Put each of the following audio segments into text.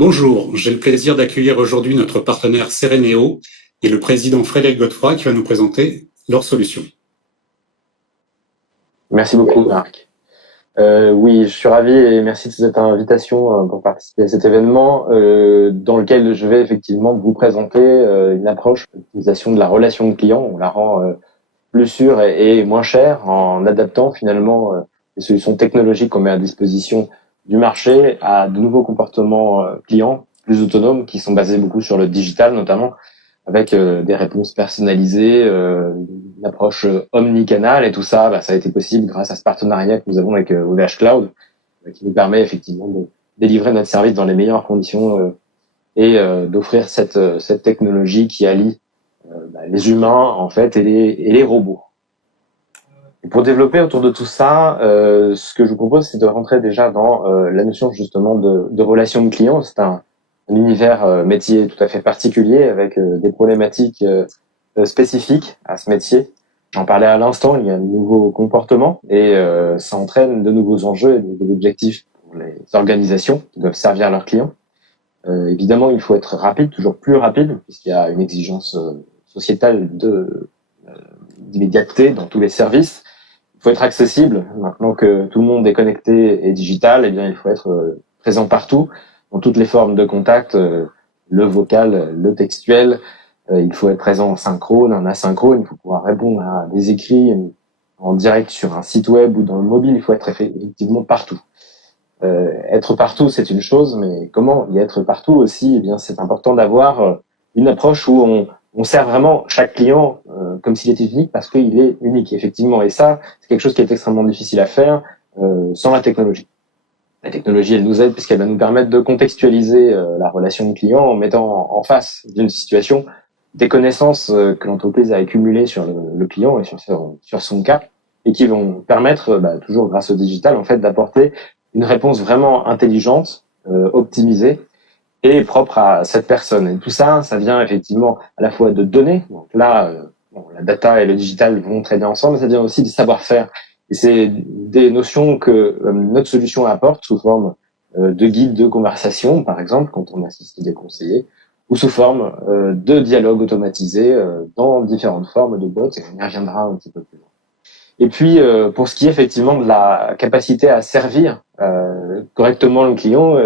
Bonjour, j'ai le plaisir d'accueillir aujourd'hui notre partenaire Sereneo et le président Frédéric Godefroy qui va nous présenter leurs solutions. Merci beaucoup, Marc. Oui, je suis ravi et merci de cette invitation pour participer à cet événement dans lequel je vais effectivement vous présenter une approche d'optimisation de la relation client. On la rend plus sûre et moins chère en adaptant finalement les solutions technologiques qu'on met à disposition du marché à de nouveaux comportements clients plus autonomes qui sont basés beaucoup sur le digital notamment, avec des réponses personnalisées, une approche omnicanal, et tout ça, ça a été possible grâce à ce partenariat que nous avons avec OVH Cloud, qui nous permet effectivement de délivrer notre service dans les meilleures conditions et d'offrir cette technologie qui allie les humains en fait et les robots. Et pour développer autour de tout ça, ce que je vous propose, c'est de rentrer déjà dans la notion justement de relation de client. C'est un univers métier tout à fait particulier avec des problématiques spécifiques à ce métier. J'en parlais à l'instant, il y a de nouveaux comportements et ça entraîne de nouveaux enjeux et de nouveaux objectifs pour les organisations qui doivent servir leurs clients. Évidemment, il faut être rapide, toujours plus rapide, puisqu'il y a une exigence sociétale d'immédiateté dans tous les services. Il faut être accessible. Maintenant que tout le monde est connecté et digital, eh bien, il faut être présent partout, dans toutes les formes de contact, le vocal, le textuel. Il faut être présent en synchrone, en asynchrone. Il faut pouvoir répondre à des écrits en direct sur un site web ou dans le mobile. Il faut être effectivement partout. Être partout, c'est une chose, mais comment y être partout aussi? Eh bien, c'est important d'avoir une approche où on sert vraiment chaque client comme s'il était unique parce qu'il est unique, effectivement. Et ça, c'est quelque chose qui est extrêmement difficile à faire sans la technologie. La technologie, elle nous aide puisqu'elle va nous permettre de contextualiser la relation client en mettant en face d'une situation des connaissances que l'entreprise a accumulées sur le client et sur son cas et qui vont permettre, toujours grâce au digital, en fait, d'apporter une réponse vraiment intelligente, optimisée et propre à cette personne. Et tout ça, ça vient effectivement à la fois de données. Donc là, la data et le digital vont très bien ensemble, mais ça vient aussi du savoir-faire. Et c'est des notions que notre solution apporte sous forme de guides de conversation, par exemple, quand on assiste des conseillers, ou sous forme de dialogue automatisé dans différentes formes de bots, et on y reviendra un petit peu plus loin. Et puis, pour ce qui est effectivement de la capacité à servir correctement le client,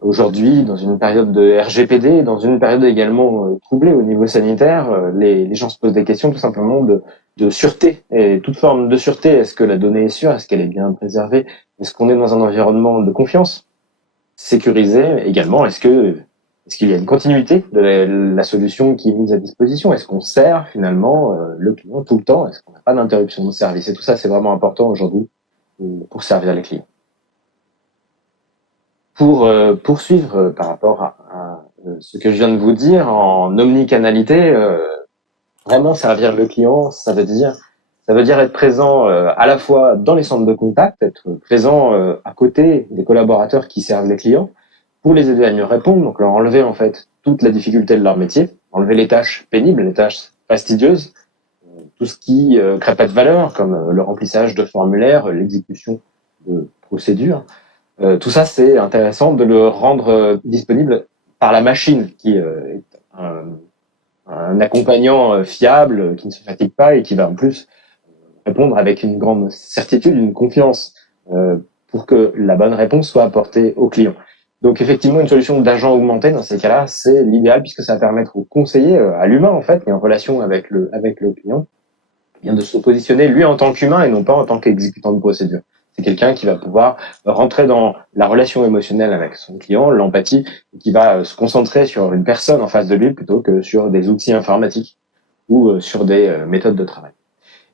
aujourd'hui, dans une période de RGPD, dans une période également troublée au niveau sanitaire, les gens se posent des questions tout simplement de sûreté et toute forme de sûreté. Est-ce que la donnée est sûre? Est-ce qu'elle est bien préservée? Est-ce qu'on est dans un environnement de confiance sécurisé également? Est-ce qu'il y a une continuité de la solution qui est mise à disposition? Est-ce qu'on sert finalement le client tout le temps? Est-ce qu'on n'a pas d'interruption de service? Et tout ça, c'est vraiment important aujourd'hui pour servir les clients. Pour poursuivre par rapport à ce que je viens de vous dire en omnicanalité, vraiment servir le client, ça veut dire être présent à la fois dans les centres de contact, être présent à côté des collaborateurs qui servent les clients pour les aider à mieux répondre, donc leur enlever en fait toute la difficulté de leur métier, enlever les tâches pénibles, les tâches fastidieuses, tout ce qui crée pas de valeur, comme le remplissage de formulaires, l'exécution de procédures. Tout ça, c'est intéressant de le rendre disponible par la machine, qui est un accompagnant fiable, qui ne se fatigue pas et qui va en plus répondre avec une grande certitude, une confiance, pour que la bonne réponse soit apportée au client. Donc effectivement, une solution d'agent augmenté dans ces cas-là, c'est l'idéal puisque ça va permettre au conseiller, à l'humain en fait, qui est en relation avec le client, bien de se positionner lui en tant qu'humain et non pas en tant qu'exécutant de procédure. C'est quelqu'un qui va pouvoir rentrer dans la relation émotionnelle avec son client, l'empathie, qui va se concentrer sur une personne en face de lui plutôt que sur des outils informatiques ou sur des méthodes de travail.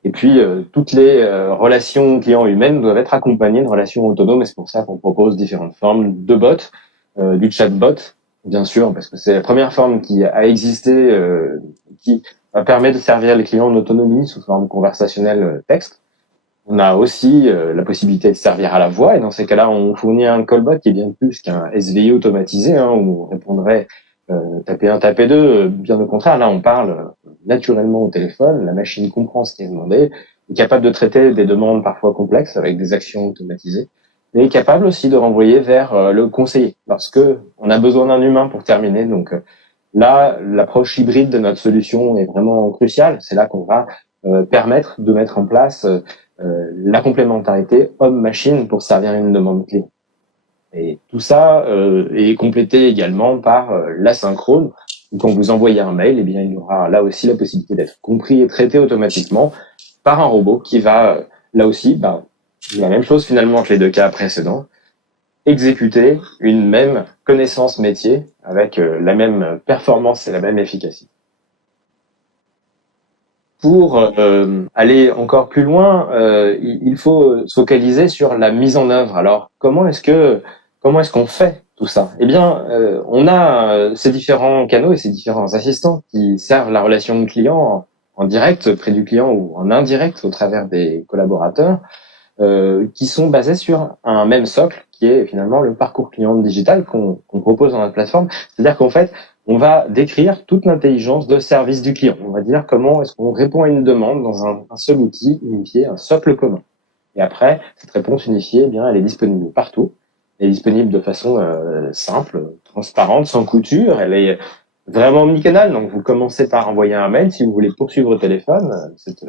Et puis, toutes les relations clients humaines doivent être accompagnées de relations autonomes, et c'est pour ça qu'on propose différentes formes de bots, du chatbot, bien sûr, parce que c'est la première forme qui a existé, qui permet de servir les clients en autonomie sous forme conversationnelle texte. On a aussi la possibilité de servir à la voix, et dans ces cas-là, on fournit un callbot qui est bien plus qu'un SVI automatisé, où on répondrait taper 1, taper 2. Bien au contraire, là, on parle naturellement au téléphone, la machine comprend ce qui est demandé, est capable de traiter des demandes parfois complexes avec des actions automatisées. mais capable aussi de renvoyer vers le conseiller lorsque on a besoin d'un humain pour terminer. Donc là, l'approche hybride de notre solution est vraiment cruciale. C'est là qu'on va permettre de mettre en place la complémentarité homme-machine pour servir une demande clé. Et tout ça est complété également par l'asynchrone. Quand vous envoyez un mail, eh bien, il y aura là aussi la possibilité d'être compris et traité automatiquement par un robot qui va, là aussi, la même chose finalement que les deux cas précédents, exécuter une même connaissance métier avec la même performance et la même efficacité. Pour aller encore plus loin, il faut se focaliser sur la mise en œuvre. Alors, comment est-ce qu'on fait tout ça? Eh bien, on a ces différents canaux et ces différents assistants qui servent la relation client en direct près du client ou en indirect au travers des collaborateurs, qui sont basés sur un même socle qui est finalement le parcours client digital qu'on propose dans notre plateforme. C'est-à-dire qu'en fait, on va décrire toute l'intelligence de service du client. On va dire comment est-ce qu'on répond à une demande dans un seul outil unifié, un socle commun. Et après, cette réponse unifiée, eh bien, elle est disponible partout. Elle est disponible de façon simple, transparente, sans couture. Elle est vraiment omnicanal. Donc, vous commencez par envoyer un mail si vous voulez poursuivre au téléphone. Cette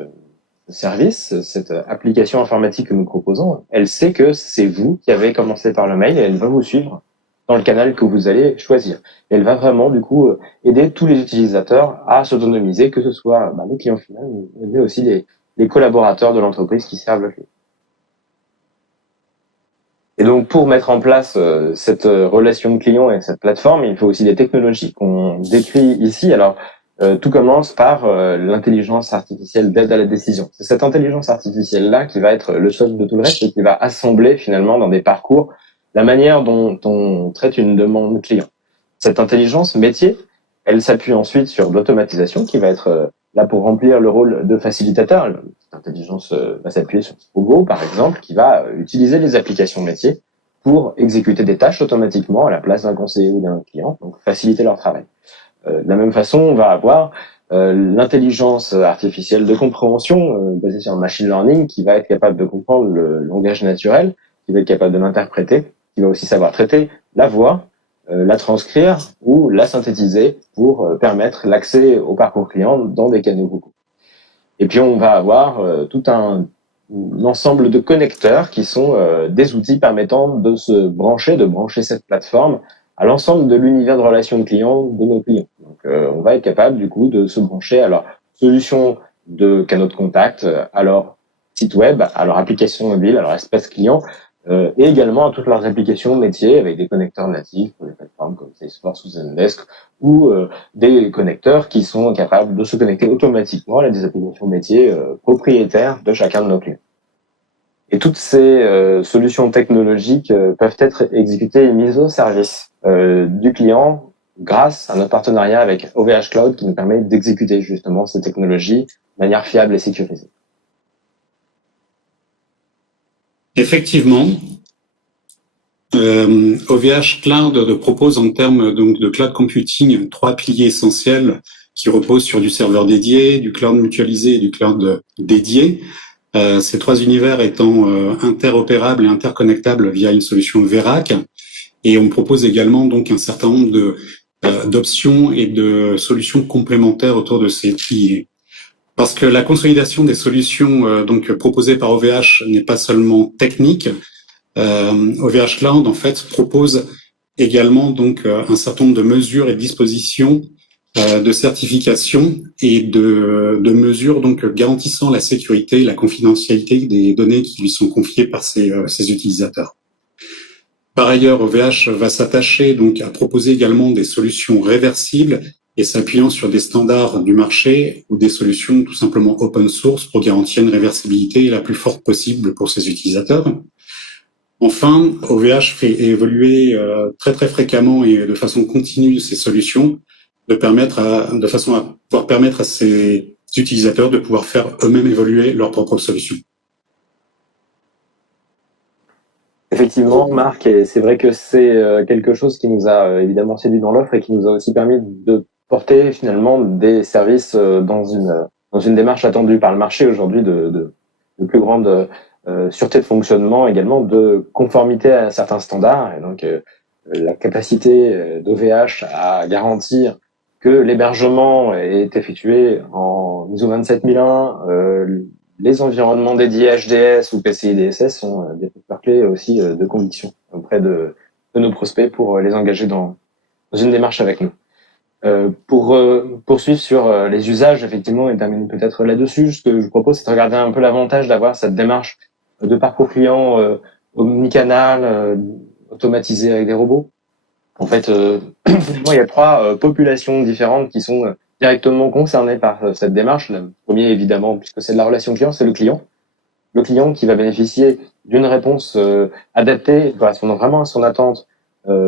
service, cette application informatique que nous proposons, elle sait que c'est vous qui avez commencé par le mail et elle va vous suivre dans le canal que vous allez choisir. Et elle va vraiment, du coup, aider tous les utilisateurs à s'autonomiser, que ce soit le client final, mais aussi les collaborateurs de l'entreprise qui servent le client. Et donc, pour mettre en place cette relation client et cette plateforme, il faut aussi des technologies qu'on décrit ici. Alors, tout commence par l'intelligence artificielle d'aide à la décision. C'est cette intelligence artificielle-là qui va être le socle de tout le reste et qui va assembler finalement dans des parcours la manière dont on traite une demande client. Cette intelligence métier, elle s'appuie ensuite sur l'automatisation qui va être là pour remplir le rôle de facilitateur. L'intelligence va s'appuyer sur Pogo, par exemple, qui va utiliser les applications métiers pour exécuter des tâches automatiquement à la place d'un conseiller ou d'un client, donc faciliter leur travail. De la même façon, on va avoir l'intelligence artificielle de compréhension basée sur le machine learning qui va être capable de comprendre le langage naturel, qui va être capable de l'interpréter, qui va aussi savoir traiter la voix, la transcrire ou la synthétiser pour permettre l'accès au parcours client dans des canaux vocaux. Et puis on va avoir tout un ensemble de connecteurs qui sont des outils permettant de brancher cette plateforme à l'ensemble de l'univers de relations clients de nos clients. Donc, on va être capable, du coup, de se brancher à leur solution de canaux de contact, à leur site web, à leur application mobile, à leur espace client, et également à toutes leurs applications métiers avec des connecteurs natifs pour les plateformes comme Salesforce ou Zendesk, ou des connecteurs qui sont capables de se connecter automatiquement à des applications métiers propriétaires de chacun de nos clients. Et toutes ces solutions technologiques peuvent être exécutées et mises au service du client grâce à notre partenariat avec OVH Cloud qui nous permet d'exécuter justement ces technologies de manière fiable et sécurisée. Effectivement, OVH Cloud propose en termes donc de cloud computing 3 piliers essentiels qui reposent sur du serveur dédié, du cloud mutualisé et du cloud dédié. Ces 3 univers étant interopérables et interconnectables via une solution Verac. Et on propose également donc un certain nombre d'options et de solutions complémentaires autour de ces piliers. Parce que la consolidation des solutions donc proposées par OVH n'est pas seulement technique. OVH Cloud en fait propose également donc un certain nombre de mesures et de dispositions de certification et de mesures donc garantissant la sécurité et la confidentialité des données qui lui sont confiées par ses utilisateurs. Par ailleurs, OVH va s'attacher donc à proposer également des solutions réversibles et s'appuyant sur des standards du marché ou des solutions tout simplement open source pour garantir une réversibilité la plus forte possible pour ses utilisateurs. Enfin, OVH fait évoluer très très fréquemment et de façon continue ces solutions de façon à pouvoir permettre à ses utilisateurs de pouvoir faire eux-mêmes évoluer leurs propres solutions. Effectivement, Marc, et c'est vrai que c'est quelque chose qui nous a évidemment séduit dans l'offre et qui nous a aussi permis de porter finalement des services dans une démarche attendue par le marché aujourd'hui de plus grande sûreté de fonctionnement également, de conformité à certains standards, et donc la capacité d'OVH à garantir que l'hébergement est effectué en ISO 27001, les environnements dédiés HDS ou PCI DSS sont des facteurs clés aussi de conviction auprès de nos prospects pour les engager dans une démarche avec nous. Pour poursuivre sur les usages, effectivement, et terminer peut-être là-dessus, ce que je vous propose, c'est de regarder un peu l'avantage d'avoir cette démarche de parcours client omnicanal, automatisé avec des robots. En fait, il y a trois populations différentes qui sont directement concernées par cette démarche. Le premier, évidemment, puisque c'est de la relation client, c'est le client. Le client qui va bénéficier d'une réponse adaptée, correspondant vraiment à son attente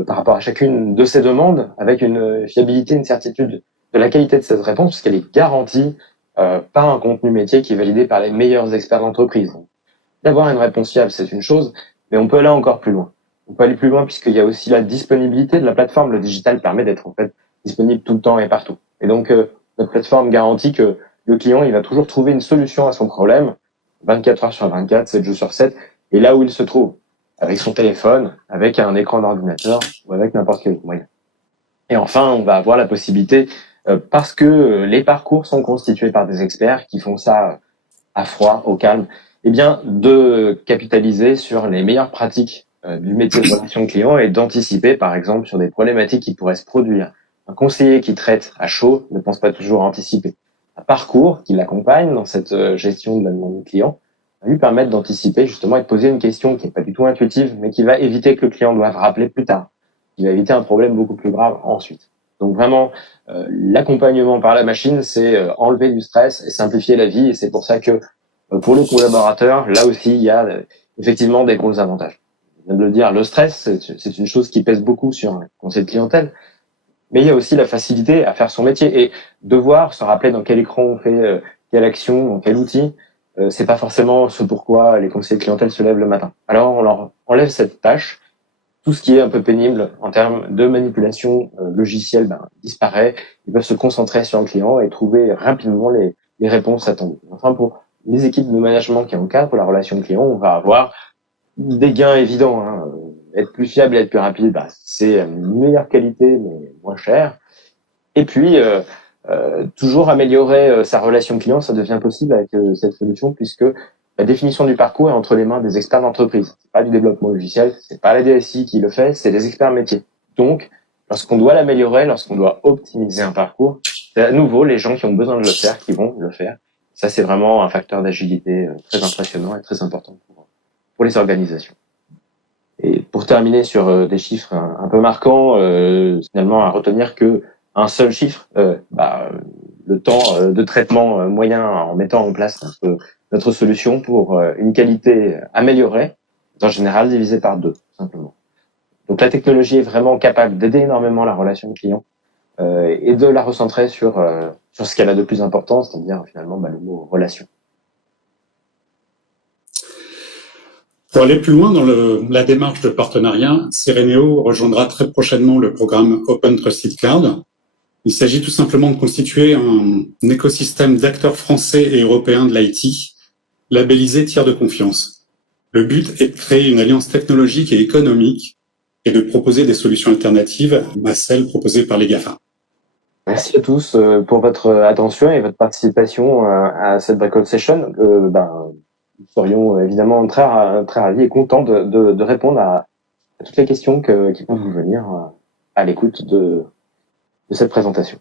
par rapport à chacune de ses demandes, avec une fiabilité, une certitude de la qualité de cette réponse, puisqu'elle est garantie par un contenu métier qui est validé par les meilleurs experts d'entreprise. D'avoir une réponse fiable, c'est une chose, mais on peut aller encore plus loin. On peut aller plus loin puisqu'il y a aussi la disponibilité de la plateforme. Le digital permet d'être en fait disponible tout le temps et partout. Et donc, notre plateforme garantit que le client, il va toujours trouver une solution à son problème, 24 heures sur 24, 7 jours sur 7, et là où il se trouve, avec son téléphone, avec un écran d'ordinateur ou avec n'importe quel moyen. Et enfin, on va avoir la possibilité, parce que les parcours sont constitués par des experts qui font ça à froid, au calme, eh bien, de capitaliser sur les meilleures pratiques du métier de relation client et d'anticiper, par exemple, sur des problématiques qui pourraient se produire. Un conseiller qui traite à chaud ne pense pas toujours à anticiper. Un parcours qui l'accompagne dans cette gestion de la demande du client va lui permettre d'anticiper justement et de poser une question qui n'est pas du tout intuitive, mais qui va éviter que le client doive rappeler plus tard, qui va éviter un problème beaucoup plus grave ensuite. Donc vraiment, l'accompagnement par la machine, c'est enlever du stress et simplifier la vie, et c'est pour ça que pour le collaborateur, là aussi, il y a effectivement des gros avantages. Je viens de le dire, le stress, c'est une chose qui pèse beaucoup sur un conseiller de clientèle, mais il y a aussi la facilité à faire son métier et devoir se rappeler dans quel écran on fait quelle action, dans quel outil. C'est pas forcément ce pourquoi les conseillers de clientèle se lèvent le matin. Alors on leur enlève cette tâche. Tout ce qui est un peu pénible en termes de manipulation logicielle disparaît. Ils peuvent se concentrer sur le client et trouver rapidement les réponses attendues. Enfin, pour les équipes de management qui encadrent la relation client, on va avoir des gains évidents. Hein. Être plus fiable et être plus rapide, c'est une meilleure qualité mais moins cher. Et puis, toujours améliorer sa relation client, ça devient possible avec cette solution puisque la définition du parcours est entre les mains des experts d'entreprise. C'est pas du développement logiciel, c'est pas la DSI qui le fait, c'est les experts métiers. Donc, lorsqu'on doit l'améliorer, lorsqu'on doit optimiser un parcours, c'est à nouveau les gens qui ont besoin de le faire qui vont le faire. Ça, c'est vraiment un facteur d'agilité très impressionnant et très important pour les organisations. Et pour terminer sur des chiffres un peu marquants, finalement à retenir que un seul chiffre, le temps de traitement moyen en mettant en place notre solution pour une qualité améliorée, en général divisé par 2, simplement. Donc la technologie est vraiment capable d'aider énormément la relation client et de la recentrer sur ce qu'elle a de plus important, c'est-à-dire finalement le mot relation. Pour aller plus loin dans la démarche de partenariat, Cereneo rejoindra très prochainement le programme Open Trusted Cloud. Il s'agit tout simplement de constituer un écosystème d'acteurs français et européens de l'IT, labellisé tiers de confiance. Le but est de créer une alliance technologique et économique et de proposer des solutions alternatives à celles proposées par les GAFA. Merci à tous pour votre attention et votre participation à cette breakout session. Nous serions évidemment très ravis et contents de répondre à toutes les questions qui peuvent vous venir à l'écoute de cette présentation.